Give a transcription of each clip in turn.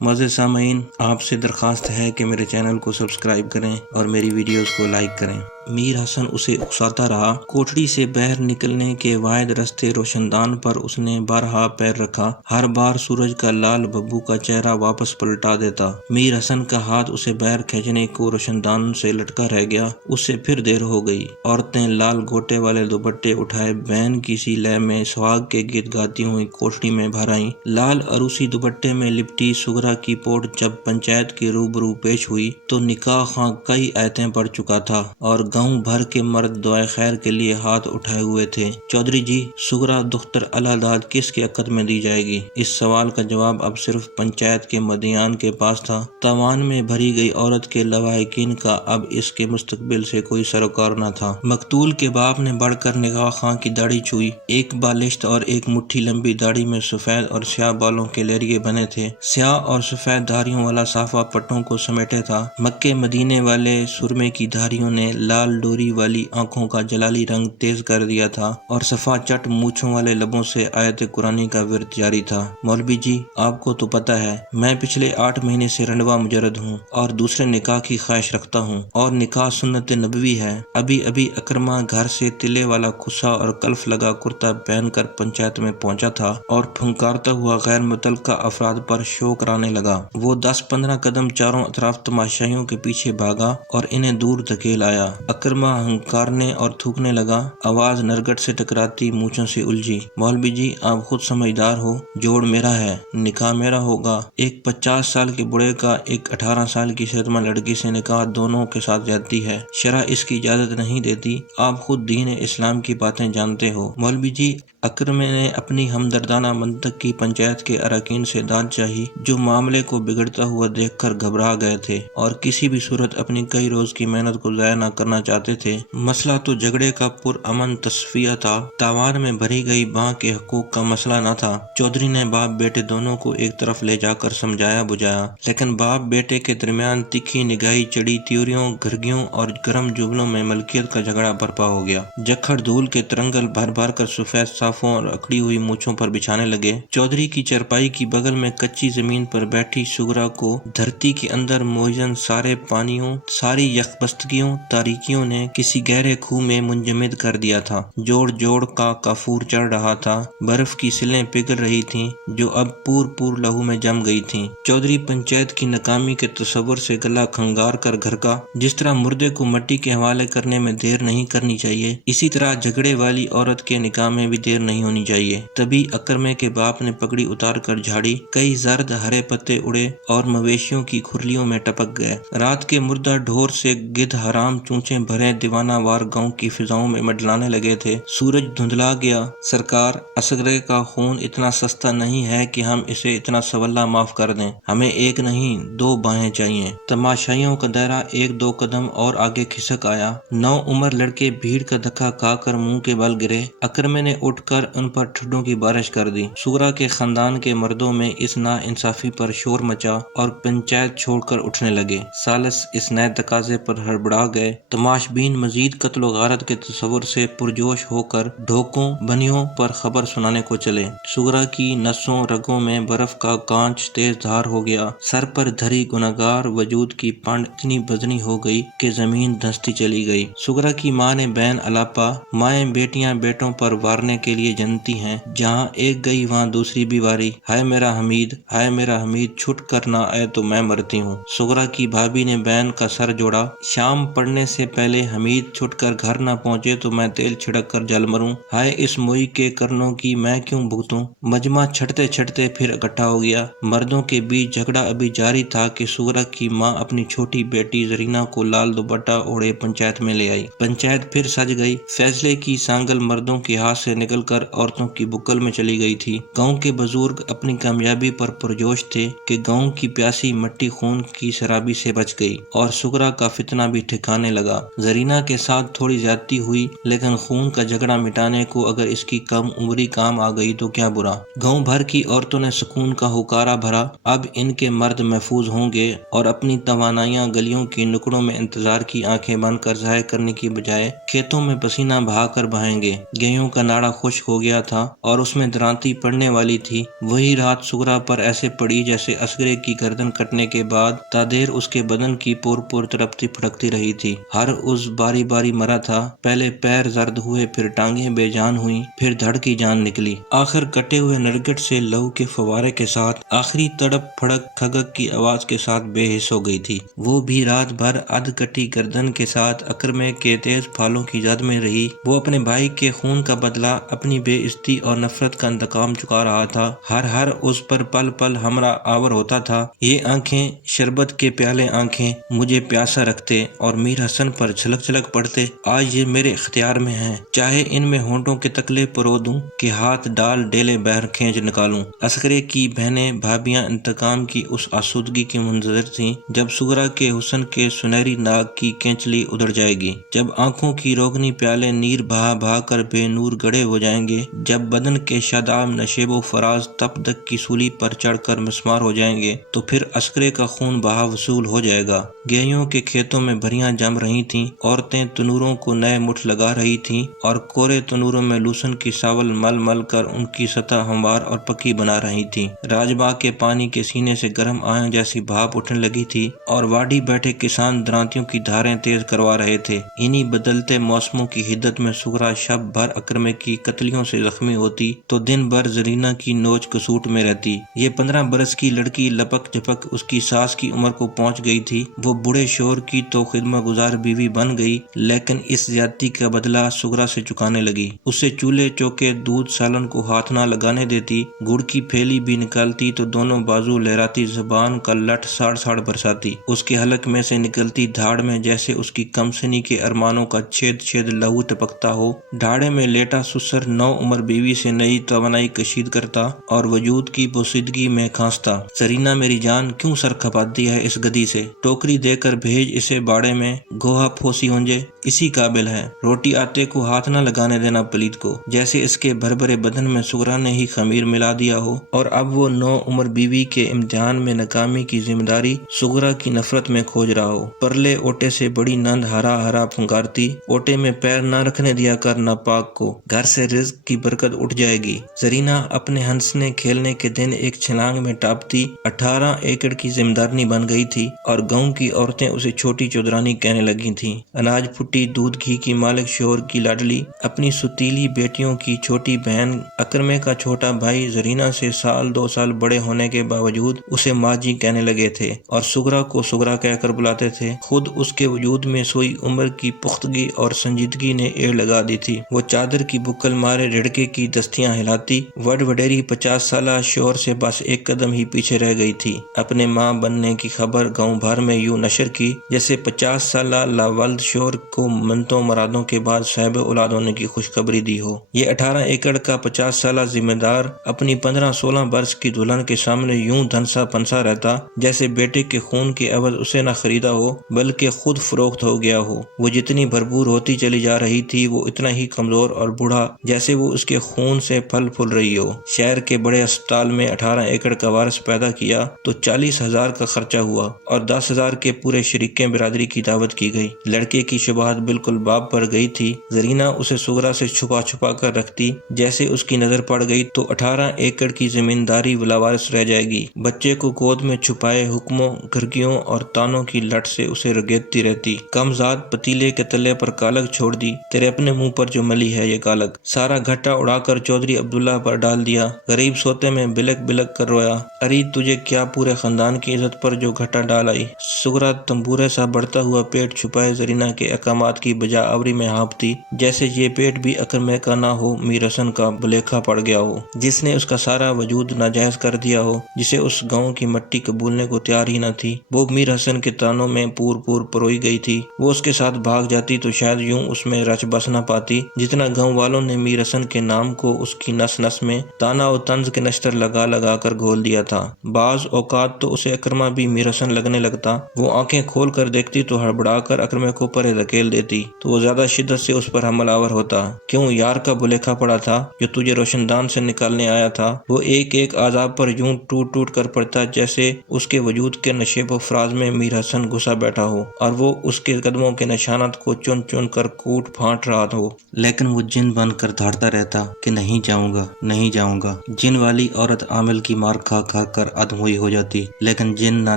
معزز سامعین، آپ سے درخواست ہے کہ میرے چینل کو سبسکرائب کریں اور میری ویڈیوز کو لائک کریں۔ میر حسن اسے اکساتا رہا۔ کوٹڑی سے باہر نکلنے کے واحد رستے روشن دان پر اس نے بارہا پیر رکھا۔ ہر بار سورج کا لال ببو کا چہرہ واپس پلٹا دیتا۔ میر حسن کا ہاتھ اسے باہر کھینچنے کو روشن دان سے لٹکا رہ گیا۔ اس سے پھر دیر ہو گئی۔ عورتیں لال گوٹے والے دوپٹے اٹھائے بین کی سی لے میں سہاگ کے گیت گاتی ہوئی کوٹڑی میں باہر آئیں۔ لال عروسی دوپٹے میں لپٹی سغرا کی پوٹ جب پنچایت کے روبرو پیش ہوئی تو نکاح خواں کئی آیتیں پڑھ چکا تھا اور گاؤں بھر کے مرد دعائے خیر کے لیے ہاتھ اٹھائے ہوئے تھے۔ چودھری جی، سغرا دختر اللہ داد کس کے عقد میں دی جائے گی؟ اس سوال کا جواب اب صرف پنچایت کے مدعیان کے پاس تھا۔ تاوان میں بھری گئی عورت کے لواحقین کا اب اس کے مستقبل سے کوئی سروکار نہ تھا۔ مقتول کے باپ نے بڑھ کر نکاح خواں کی داڑھی چھوئی۔ ایک بالشت اور ایک مٹھی لمبی داڑھی میں سفید اور سیاہ بالوں کے لیریے بنے تھے۔ سیاہ اور سفید دھاریوں والا صافہ پٹوں کو سمیٹے تھا۔ مکے مدینے والے سرمے کی دھاریوں نے لال ڈوری والی آنکھوں کا جلالی رنگ تیز کر دیا تھا اور صفا چٹ مونچھوں والے لبوں سے آیت قرآنی کا ورد جاری تھا۔ مولوی جی، آپ کو تو پتہ ہے میں پچھلے 8 مہینے سے رنڈوا مجرد ہوں اور دوسرے نکاح کی خواہش رکھتا ہوں، اور نکاح سنت نبوی ہے۔ ابھی اکرمہ گھر سے تلے والا کھسا اور کلف لگا کرتا پہن کر پنچایت میں پہنچا تھا اور پھنکارتا ہوا غیر متعلقہ افراد پر شو کرانے لگا۔ وہ 10-15 قدم چاروں اطراف تماشائیوں کے پیچھے بھاگا اور انہیں دور دھکیل آیا۔ اکرمہ ہنکارنے اور تھوکنے لگا۔ آواز نرگٹ سے ٹکراتی مونچھوں سے الجھی۔ مولوی جی، آپ خود سمجھدار ہو، جوڑ میرا ہے، نکاح میرا ہوگا۔ ایک 50 سال کے بوڑھے کا ایک 18 سال کی صحت مند لڑکی سے نکاح دونوں کے ساتھ زیادتی ہے۔ شرع اس کی اجازت نہیں دیتی۔ آپ خود دین اسلام کی باتیں جانتے ہو۔ مولوی جی، اکرمہ نے اپنی ہمدردانہ منطق کی پنچایت کے اراکین سے داد چاہی، جو معاملے کو بگڑتا ہوا دیکھ کر گھبرا گئے تھے اور کسی بھی صورت اپنی کئی روز کی محنت کو ضائع نہ کرنا چاہتے تھے۔ مسئلہ تو جھگڑے کا پرامن تصفیہ تھا، تاوان میں بھری گئی بانہ کے حقوق کا مسئلہ نہ تھا۔ چودھری نے باپ بیٹے دونوں کو ایک طرف لے جا کر سمجھایا بجھایا، لیکن باپ بیٹے کے درمیان تکھی نگاہی چڑھی تیوریوں، گھرگیوں اور گرم جملوں میں ملکیت کا جھگڑا برپا ہو گیا۔ جکھڑ دھول کے ترنگل بھر بھر کر سفید صافوں اور اکڑی ہوئی مونچھوں پر بچھانے لگے۔ چودھری کی چرپائی کی بغل میں کچی زمین پر بیٹھی سغرا کو دھرتی کے اندر موجن سارے پانیوں، ساری یکبستگیوں، تاریکیوں نے کسی گہرے خوں میں منجمد کر دیا تھا۔ جوڑ جوڑ کا کافور چڑھ رہا تھا۔ برف کی سلیں پگھل رہی تھیں جو اب پور لہو میں جم گئی تھیں۔ چودھری پنچایت کی ناکامی کے تصور سے گلا کھنگار کر گھر کا، جس طرح مردے کو مٹی کے حوالے کرنے میں دیر نہیں کرنی چاہیے، اسی طرح جھگڑے والی عورت کے نکاح میں بھی دیر نہیں ہونی چاہیے۔ تبھی اکرمے کے باپ نے پگڑی اتار کر جھاڑی، کئی زرد ہرے پتے اڑے اور مویشیوں کی کھرلیوں میں ٹپک گئے۔ رات کے مردہ ڈھور سے گدھ حرام چونچیں بھرے دیوانہ وار گاؤں کی فضاؤں میں منڈلانے لگے تھے۔ سورج دھندلا گیا۔ سرکار، اصغرے کا خون اتنا سستا نہیں ہے کہ ہم اسے اتنا سولہ معاف کر دیں۔ ہمیں ایک نہیں 2 بانہیں چاہیے۔ تماشائیوں کا دائرہ 1-2 قدم اور آگے کھسک آیا۔ 9 عمر لڑکے بھیڑ کا دھکا کھا کر منہ کے بل گرے۔ اکرمے نے اٹھ کر ان پر ٹھڈوں کی بارش کر دی۔ سغرا کے خاندان کے مردوں میں اس نا انصافی پر شور مچا اور پنچایت چھوڑ کر اٹھنے لگے۔ ثالث اس نئے تقاضے پر ہڑبڑا گئے۔ تماش بین مزید قتل و غارت کے تصور سے پرجوش ہو کر ڈھوکوں بنیوں پر خبر سنانے کو چلے۔ سغرا کی نسوں رگوں میں برف کا کانچ تیز دھار ہو گیا۔ سر پر دھری گناہگار وجود کی پانڈ اتنی وزنی ہو گئی کہ زمین دھنستی چلی گئی۔ سغرا کی ماں نے بین الاپا، مائیں بیٹیاں بیٹوں پر وارنے کے لیے جنتی ہیں، جہاں ایک گئی وہاں دوسری بھی واری۔ ہائے میرا حمید، ہائے میرا حمید، چھٹ کر نہ آئے تو میں مرتی ہوں۔ سغرا کی بھابھی نے بین کا سر جوڑا۔ شام پڑنے سے پہلے حمید چھٹ کر گھر نہ پہنچے تو میں تیل چھڑک کر جل مروں۔ ہائے اس موئی کے کرنوں کی میں کیوں بھگتوں۔ مجمع چھٹتے چھٹتے پھر اکٹھا ہو گیا۔ مردوں کے بیچ جھگڑا ابھی جاری تھا کہ سغرا کی ماں اپنی چھوٹی بیٹی زرینہ کو لال دوپٹہ اوڑھے پنچایت میں لے آئی۔ پنچایت پھر سج گئی۔ فیصلے کی سانگل مردوں کے ہاتھ سے نکل کر عورتوں کی بکل میں چلی گئی تھی۔ گاؤں کے بزرگ اپنی کامیابی پر پرجوش تھے کہ گاؤں کی پیاسی مٹی خون کی شرابی سے بچ گئی اور سغرا کا فتنہ بھی ٹھکانے لگا۔ زرینہ کے ساتھ تھوڑی زیادتی ہوئی، لیکن خون کا جھگڑا مٹانے کو اگر اس کی کم عمری کام آ گئی تو کیا برا۔ گاؤں بھر کی عورتوں نے سکون کا ہوکارا بھرا۔ اب ان کے مرد محفوظ ہوں گے اور اپنی توانائیاں گلیوں کی نکڑوں میں انتظار کی آنکھیں بند کر ضائع کرنے کی بجائے کھیتوں میں پسینہ بہا کر بہائیں گے۔ گیہوں کا ناڑا خشک خشک ہو گیا تھا اور اس میں درانتی پڑنے والی تھی، وہی رات سغرا پر ایسے پڑی جیسے اصغرے کی گردن کٹنے کے بعد تادیر اس کے بدن کی پور تڑپتی پھڑکتی رہی تھی۔ ہر عضو باری باری مرا تھا، پہلے پیر زرد ہوئے، پھر ٹانگیں بے جان ہوئیں، پھر دھڑ کی جان نکلی، آخر کٹے ہوئے نرگٹ سے لہو کے فوارے کے ساتھ آخری تڑپ پھڑک کھگک کی آواز کے ساتھ بے حس ہو گئی تھی۔ وہ بھی رات بھر ادھ کٹی گردن کے ساتھ اکرمے کے تیز پھالوں کی زد میں رہی۔ وہ اپنے بھائی کے خون کا بدلہ، اپنی بے عزتی اور نفرت کا انتقام چکا رہا تھا۔ ہر اس پر پل پل ہمراہ آور ہوتا تھا، یہ آنکھیں، شربت کے پیالے آنکھیں، مجھے پیاسا رکھتے اور میر حسن پر چھلک چھلک پڑتے۔ آج یہ میرے اختیار میں ہیں، چاہے ان میں ہونٹوں کے تکلے پرو دوں کہ ہاتھ ڈال ڈیلے بہر کھینچ نکالوں۔ اصغرے کی بہنیں بھابیاں انتقام کی اس آسودگی کی منتظر تھیں جب سغرا کے حسن کے سنہری ناک کی کینچلی ادھر جائے گی، جب آنکھوں کی روگنی پیالے نیر بہا بہا کر بے نور گڑے ہو جائیں گے، جب بدن کے شاداب نشیب و فراز تپ دک کی سولی پر چڑھ کر مسمار ہو جائیں گے، تو پھر اصغرے کا خون بہا وصول ہو جائے گا۔ گیہوں کے کھیتوں میں بھریاں جم رہی تھیں، عورتیں تنوروں کو نئے مٹھ لگا رہی تھیں اور کورے تنوروں میں لوسن کی ساول مل مل کر ان کی سطح ہموار اور پکی بنا رہی تھیں۔ راج باغ کے پانی کے سینے سے گرم آئیں جیسی بھاپ اٹھنے لگی تھی اور واڑی بیٹھے کسان درانتیوں کی دھاریں تیز کروا رہے تھے۔ انہی بدلتے موسموں کی حدت میں سغرا شب بھر اکرمے کی قتلیوں سے زخمی ہوتی تو دن بھر زرینہ کی نوچ کسوٹ میں رہتی۔ یہ 15 برس کی لڑکی لپک جھپک اس کی ساس کی عمر کو پہنچ گئی تھی۔ وہ بوڑھے شوہر کی تو خدمت گزار بیوی بن گئی، لیکن اس زیادتی کا بدلہ سغرا سے چکانے لگی۔ اسے چولہے چوکے دودھ سالن کو ہاتھ نہ لگانے دیتی، گڑ کی پھیلی بھی نکالتی تو دونوں بازو لہراتی زبان کا لٹ ساڑ ساڑ برساتی۔ اس کے حلق میں سے نکلتی دھاڑ میں جیسے اس کی کم سنی کے ارمانوں کا چھید چھید لہو ٹپکتا ہو۔ ڈھاڑے میں لیٹا سسر نو عمر بیوی سے نئی توانائی کشید کرتا اور وجود کی بوسیدگی میں کھانستا، زرینہ میری جان، کیوں سر کھپاتی ہے اس گدی سے؟ ٹوکری دے کر بھیج اسے باڑے میں، گوہا پھوسی ہونجے، اسی قابل ہے۔ روٹی آتے کو ہاتھ نہ لگانے دینا پلیت کو، جیسے اس کے بھربھرے بدن میں سغرا نے ہی خمیر ملا دیا ہو اور اب وہ نو عمر بیوی کے امتحان میں ناکامی کی ذمہ داری سغرا کی نفرت میں کھوج رہا ہو۔ پرلے اوٹے سے بڑی نند ہرا ہرا پھنکارتی، اوٹے میں پیر نہ رکھنے دیا کر ناپاک کو، گھر سے رزق کی برکت اٹھ جائے گی۔ زرینہ اپنے ہنسنے کھیلنے کے دن ایک چھلانگ میں ٹاپتی 18 ایکڑ کی ذمہ دارنی بن گئی تھی اور گاؤں کی عورتیں اسے چھوٹی چودرانی کہنے لگی تھیں۔ اناج پھٹی دودھ گھی کی مالک شوہر کی لاڈلی، اپنی ستیلی بیٹیوں کی چھوٹی بہن، اکرمے کا چھوٹا بھائی زرینہ سے سال 2 سال بڑے ہونے کے باوجود اسے ماں جی کہنے لگے تھے اور سغرا کو سغرا کہہ کر بلاتے تھے۔ خود اس کے وجود میں سوئی عمر کی پختگی اور سنجیدگی نے ایڑ لگا دی تھی۔ وہ چادر کی بکل مارے رڑکے کی دستیاں ہلاتی، وڈ وڈیری 50 سالہ شوہر سے بس ایک قدم ہی پیچھے رہ گئی تھی۔ اپنے ماں بننے کی خبر گاؤں بھر میں یوں نشر کی جیسے 50 سالہ لاولد شوہر کو منتوں مرادوں کے بعد صاحب اولاد ہونے کی خوشخبری دی ہو۔ یہ 18 ایکڑ کا 50 سالہ ذمہ دار اپنی 15-16 برس کی دلہن کے سامنے یوں دھنسا پنسا رہتا جیسے بیٹے کے خون کے عوض اسے نہ خریدا ہو بلکہ خود فروخت ہو گیا ہو۔ وہ جتنی بھرپور ہوتی چلی جا رہی تھی وہ اتنا ہی کمزور اور بوڑھا جیسے وہ اس کے خون سے پھل پھول رہی ہو۔ شہر کے بڑے اسپتال میں 18 ایکڑ کا وارث پیدا کیا تو 40,000 کا خرچہ ہوا اور 10,000 کے پورے شریکیں برادری کی دعوت کی گئی۔ لڑکے کی شبہات بالکل باپ پر گئی تھی۔ زرینہ اسے سغرا سے چھپا چھپا کر رکھتی، جیسے اس کی نظر پڑ گئی تو 18 ایکڑ کی زمینداری لاوارث رہ جائے گی۔ بچے کو گود میں چھپائے حکموں، گھرکیوں اور تانوں کی لٹ سے اسے رگیدتی رہتی۔ کم ذات پتیلے کے تلے پر کالک چھوڑ دی، تیرے اپنے منہ پر جو ملی ہے یہ کالک، سارا گھٹا اڑا کر چودھری عبداللہ پر ڈال دیا۔ غریب سوتے میں بلک بلک کر رویا، اری تجھے کیا پورے خاندان کی عزت پر جو گھٹا ڈال آئی۔ سغرا تمبورے سا بڑھتا ہوا پیٹ چھپائے زرینہ کے احکامات کی بجا آوری میں ہانپتی، جیسے یہ پیٹ بھی اکرمے کا نہ ہو، میر حسن کا بلیکھا پڑ گیا ہو، جس نے اس کا سارا وجود ناجائز کر دیا ہو، جسے اس گاؤں کی مٹی قبولنے کو تیار ہی نہ تھی۔ وہ میر حسن کے تانوں میں پور پروئی گئی تھی۔ وہ اس کے ساتھ بھاگ جاتی تو شاید یوں اس میں رچ بس نہ پاتی جتنا گاؤں والوں نے میر حسن کے نام کو اس کی نس نس میں تانا و طنز کے نشتر لگا لگا کر گھول دیا تھا۔ بعض اوقات تو اسے اکرمہ بھی میر حسن لگنے لگتا۔ وہ آنکھیں کھول کر دیکھتی تو ہڑبڑا کر اکرمے کو پرے دھکیل کچل دیتی تو وہ زیادہ شدت سے اس پر حملہ آور ہوتا۔ کیوں یار کا بھلیکھا پڑا تھا جو تجھے روشن دان سے نکالنے آیا تھا، وہ ایک ایک اعضاء پر یوں ٹوٹ ٹوٹ کر پڑتا جیسے اس کے وجود کے نشیب و فراز میں میر حسن گھسا بیٹھا ہو اور وہ اس کے قدموں کے نشانات کو چن چن کر کوٹ پھاٹ رہا ہو۔ لیکن وہ جن بن کر دھاڑتا رہتا کہ نہیں جاؤں گا، نہیں جاؤں گا۔ جن والی عورت عامل کی مار کھا کھا کر ادم ہوئی ہو جاتی لیکن جن نہ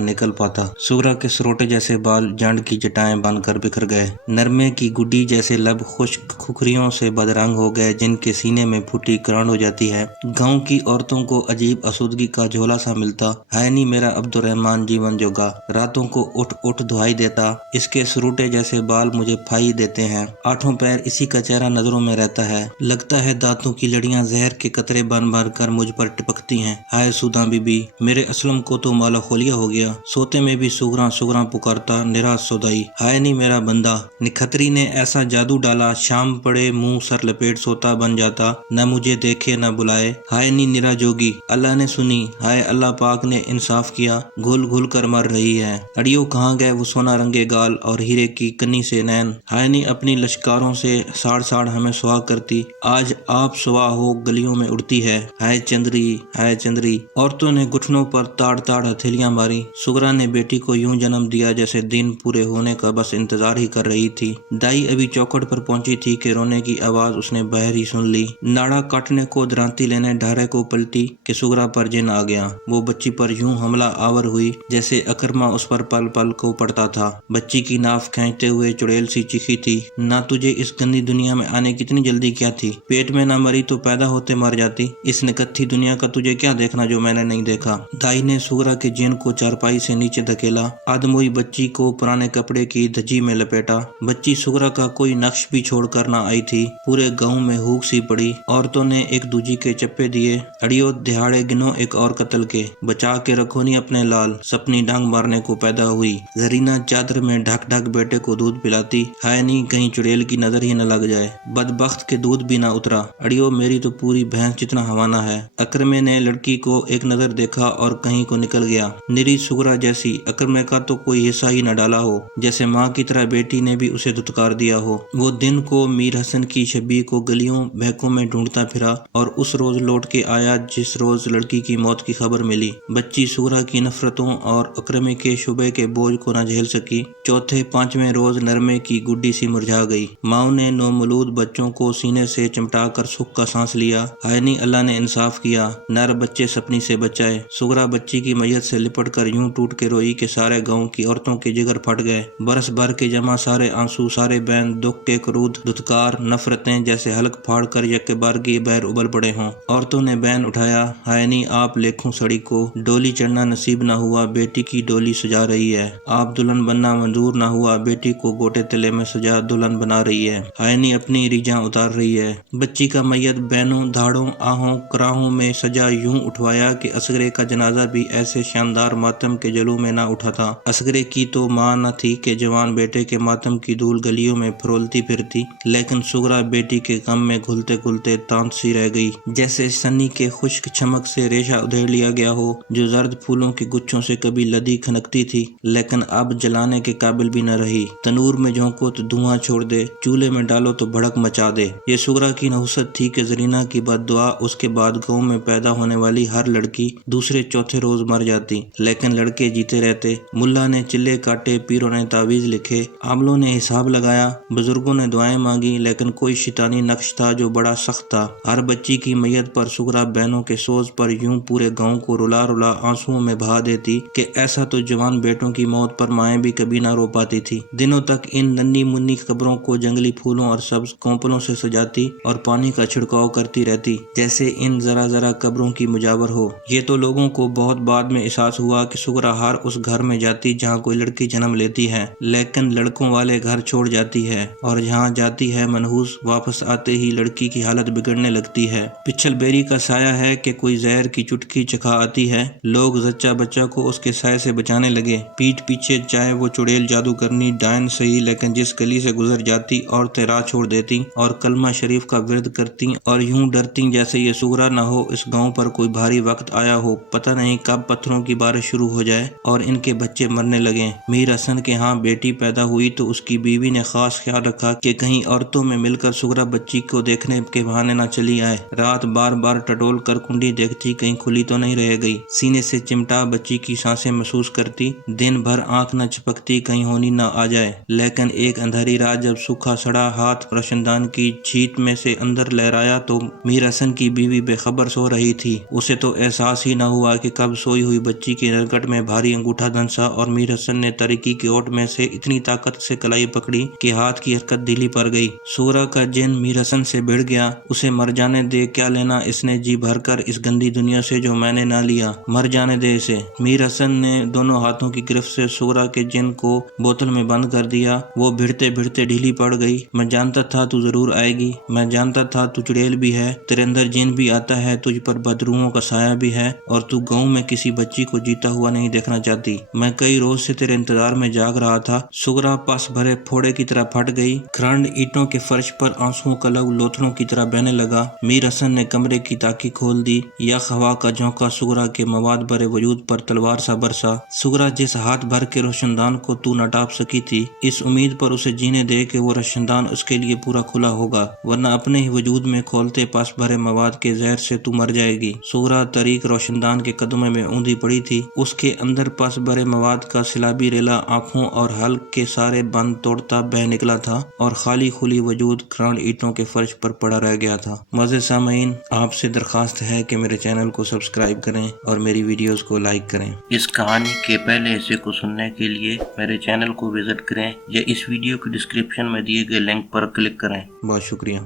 نکل پاتا۔ سغرا کے سروٹے جیسے بال جانڈ کی جٹائیں بن کر بکھر گئے، نرمے کی گڈی جیسے لب خشک کھکریوں سے بدرنگ ہو گئے جن کے سینے میں پھوٹی کرانٹ ہو جاتی ہے۔ گاؤں کی عورتوں کو عجیب آسودگی کا جھولا سا ملتا۔ ہے نہیں میرا عبد الرحمن جیون جوگا، راتوں کو اٹھ اٹھ دعائی دیتا، اس کے سروٹے جیسے بال مجھے پھائی دیتے ہیں، آٹھوں پیر اسی کا چہرہ نظروں میں رہتا ہے، لگتا ہے دانتوں کی لڑیاں زہر کے قطرے بن بھر کر مجھ پر ٹپکتی ہیں۔ ہائے سوداں بی بی، میرے اسلم کو تو مالا خولیا ہو گیا، سوتے میں بھی سغراں سغراں پکارتا نرا سودائی۔ ہائے نہیں میرا بندہ، نکھتری نے ایسا جادو ڈالا، شام پڑے منہ سر لپیٹ سوتا بن جاتا، نہ مجھے دیکھے نہ بلائے۔ ہائے نہیں نرا جوگی، اللہ نے سنی، ہائے اللہ پاک نے انصاف کیا، گھل گھل کر مر رہی ہے۔ اڑیو کہاں گئے وہ سونا رنگے گال اور ہیرے کی کنی سے نین؟ ہائے نہیں اپنی لشکاروں سے ساڑ ساڑ ہمیں سوا کرتی، آج آپ سوا ہو گلیوں میں اڑتی ہے۔ ہائے چندری، ہائے چندری۔ عورتوں نے گھٹنوں پر تاڑ تاڑ ہتھیلیاں ماری۔ سغرا نے بیٹی کو یوں جنم دیا جیسے دن پورے ہونے کا بس انتظار ہی کر رہی تھی۔ دائی ابھی چوکھٹ پر پہنچی تھی کہ رونے کی آواز اس نے باہر ہی سن لی۔ ناڑا کاٹنے کو درانتی لینے ڈھارے کو پلٹی کہ سغرا پر جن آ گیا۔ وہ بچی پر یوں حملہ آور ہوئی جیسے اکرما اس پر پل پل کو پڑتا تھا۔ بچی کی ناف کھینچتے ہوئے چڑیل سی چیخی تھی، نہ تجھے اس گندی دنیا میں آنے کی اتنی جلدی کیا تھی؟ پیٹ میں نہ مری تو پیدا ہوتے مر جاتی۔ اس نکتھی دنیا کا تجھے کیا دیکھنا جو میں نے نہیں دیکھا؟ دائی نے سغرا کے جن کو چارپائی سے نیچے دھکیلا، آدموئی بچی کو پرانے کپڑے کی دھجی میں لپیٹا۔ بچی سغرا کا کوئی نقش بھی چھوڑ کر نہ آئی تھی۔ پورے گاؤں میں ہوک سی پڑی، عورتوں نے ایک دوجی کے چپے دیے، اڑیو دہاڑے گنو ایک اور قتل کے، بچا کے رکھو نہیں اپنے لال، سپنی ڈانگ مارنے کو پیدا ہوئی، زرینہ چادر میں ڈھک ڈھک بیٹے کو دودھ پلاتی۔ ہائے نہیں کہیں چڑیل کی نظر ہی نہ لگ جائے، بدبخت کے دودھ بھی نہ اترا۔ اڑیو میری تو پوری بھینس جتنا ہوانہ ہے۔ اکرمے نے لڑکی کو ایک نظر دیکھا اور کہیں کو نکل گیا۔ نری سغرا جیسی، اکرمے کا تو کوئی حصہ ہی نہ ڈالا ہو، جیسے ماں کی طرح بیٹی نے بھی اسے دھتکار دیا ہو۔ وہ دن کو میر حسن کی شبیہ کو گلیوں بہکوں میں ڈھونڈتا پھرا اور اس روز لوٹ کے آیا جس روز لڑکی کی موت کی خبر ملی۔ بچی سغرا کی نفرتوں اور اکرمے کے شبہ کے بوجھ کو نہ جھیل سکی۔ چوتھے پانچویں روز نرمے کی گڈی سی مرجھا گئی۔ ماؤں نے نومولود بچوں کو سینے سے چمٹا کر سکھ کا سانس لیا۔ ہائے نہیں اللہ نے انصاف کیا، نر بچے سپنی سے بچائے۔ سغرا بچی کی میت سے لپٹ کر یوں ٹوٹ کے روئی کہ سارے گاؤں کی عورتوں کے جگر پھٹ گئے۔ برس بھر کے جمع سارے آنسو، سارے بین، دکھ کے کرود، دھتکار، نفرتیں جیسے حلق پھاڑ کر یک بارگی بہر ابل پڑے ہوں۔ عورتوں نے بین اٹھایا، ہائے نہیں آپ لیکھوں سڑی کو ڈولی چڑھنا نصیب نہ ہوا، بیٹی کی ڈولی سجا رہی ہے۔ آپ دلہن بننا منظور نہ ہوا، بیٹی کو گوٹے تلے میں سجا دلہن بنا رہی ہے۔ ہائے نہیں اپنی ریجاں اتار رہی ہے۔ بچی کا میت بینوں، دھاڑوں، آہوں، کراہوں میں سجا یوں اٹھوایا کہ اصغرے کا جنازہ بھی ایسے شاندار ماتم کے جلووں میں نہ اٹھا تھا۔ اصغرے کی تو ماں نہ تھی کہ جوان بیٹے کے ماتم کی دھول گلیوں میں پھرولتی پھرتی، لیکن سغرا بیٹی کے غم میں گھلتے گھلتے تانت سی رہ گئی، جیسے سنی کے خشک چمک سے ریشہ ادھیڑ لیا گیا ہو، جو زرد پھولوں کی گچھوں سے کبھی لدی کھنکتی تھی لیکن اب جلانے کے قابل بھی نہ رہی۔ تنور میں جھونکو تو دھواں چھوڑ دے، چولہے میں ڈالو تو بھڑک مچا دے۔ یہ سغرا کی نحوست تھی کہ زرینہ کی بد دعا اس کے بعد گاؤں میں پیدا ہونے والی ہر لڑکی دوسرے چوتھے روز مر جاتی، لیکن لڑکے جیتے رہتے۔ ملا نے چلے کاٹے، پیروں نے تعویذ لکھے، عاملوں نے حساب لگایا، بزرگوں نے دعائیں مانگی، لیکن کوئی شیطانی نقش تھا جو بڑا سخت تھا۔ ہر بچی کی میت پر سغرا بہنوں کے سوز پر یوں پورے گاؤں کو رلا رلا آنسوؤں میں بہا دیتی کہ ایسا تو جوان بیٹوں کی موت پر مائیں بھی کبھی نہ رو پاتی تھی۔ دنوں تک ان ننھی منی قبروں کو جنگلی پھولوں اور سبز کونپلوں سے سجاتی اور پانی کا چھڑکاؤ کرتی رہتی جیسے ان ذرا ذرا قبروں کی مجاور ہو۔ یہ تو لوگوں کو بہت بعد میں احساس ہوا کہ سغرا ہر اس گھر میں جاتی جہاں کوئی لڑکی جنم لیتی ہے، لیکن لڑکوں والے گھر چھوڑ جاتی ہے، اور جہاں جاتی ہے منحوس، واپس آتے ہی لڑکی کی حالت بگڑنے لگتی ہے۔ پچھل بیری کا سایہ ہے کہ کوئی زہر کی چٹکی چکھا آتی ہے، لوگ زچہ بچہ کو اس کے سائے سے بچانے لگے۔ پیٹ پیچھے چاہے وہ چڑیل جادوگرنی ڈائن صحیح، لیکن جس گلی سے گزر جاتی عورتیں راہ چھوڑ دیتی اور کلمہ شریف کا ورد کرتی اور یوں ڈرتی جیسے یہ سغرا نہ ہو اس گاؤں پر کوئی بھاری وقت آیا ہو، پتہ نہیں کب پتھروں کی بارش شروع ہو جائے اور ان کے بچے مرنے لگیں۔ میر حسن کے ہاں بیٹی پیدا ہوئی تو اس کی بیوی نے خاص خیال رکھا کہ کہیں عورتوں میں مل کر سغرا بچی کو دیکھنے کے بہانے نہ چلی آئے۔ رات بار بار ٹٹول کر کنڈی دیکھتی کہیں کھلی تو نہیں رہ گئی، سینے سے چمٹا بچی کی سانسیں محسوس کرتی، دن بھر آنکھ نہ چپکتی کہیں ہونی نہ آ جائے۔ لیکن ایک اندھیری رات جب سوکھا سڑا ہاتھ روشن دان کی چھیت میں سے اندر لہرایا تو میر حسن کی بیوی بے خبر سو رہی تھی۔ اسے تو احساس ہی نہ ہوا کہ کب سوئی ہوئی بچی کی نرگٹ میں بھاری انگوٹھا دھنسا اور میر حسن نے تریکی کی اوٹ میں سے اتنی طاقت سے کلائی پکڑی کہ ہاتھ کی حرکت ڈھیلی پڑ گئی۔ سغرا کا جن میر حسن سے بھڑ گیا، اسے مر جانے دے، کیا لینا اس نے جی بھر کر اس گندی دنیا سے جو میں نے نہ لیا، مر جانے دے اسے۔ میر حسن نے دونوں ہاتھوں کی گرفت سے سغرا کے جن کو بوتل میں بند کر دیا۔ وہ بھڑتے بھڑتے ڈھیلی پڑ گئی۔ میں جانتا تھا تو ضرور آئے گی، میں جانتا تھا تو چڑیل بھی ہے، تیرے اندر جن بھی آتا ہے، تجھ پر بدروحوں کا سایہ بھی ہے، اور تو گاؤں میں کسی بچی کو جیتا ہوا نہیں دیکھنا چاہتی۔ میں کئی روز سے تیرے انتظار میں جاگ رہا تھا۔ سغرا پس بھرے پھوڑے کی طرح پھٹ گئی۔ کھرانڈ اینٹوں کے فرش پر آنسوؤں کا لہو لوتھڑوں کی طرح بہنے لگا۔ میر حسن نے کمرے کی تاکی کھول دی۔ یخ ہوا کا جھونکا سغرا کے مواد بھرے وجود پر تلوار سا برسا۔ سغرا، جس ہاتھ بھر کے روشن دان کو تو نہ ڈانپ سکی تھی، اس امید پر اسے جینے دے کہ وہ روشن دان اس کے لیے پورا کھلا ہوگا، ورنہ اپنے ہی وجود میں کھولتے پاس بھرے مواد کے زہر سے تو مر جائے گی۔ سغرا طریق روشن دان کے قدمے میں اوندھی پڑی تھی۔ اس کے اندر پاس بھرے مواد کا سیلابی ریلا آنکھوں اور حلق کے سارے بند توڑتا بہہ نکلا تھا اور خالی خلی وجود کھرانڈ اینٹوں کے فرش پر پڑا رہ گیا تھا۔ معزز سامعین، آپ سے درخواست ہے کہ میرے چینل کو سبسکرائب کریں اور میری ویڈیوز کو لائک کریں۔ اس کہانی کے پہلے حصے کو سننے کے لیے میرے چینل کو وزٹ کریں یا اس ویڈیو کی ڈسکرپشن میں دیے گئے لنک پر کلک کریں۔ بہت شکریہ۔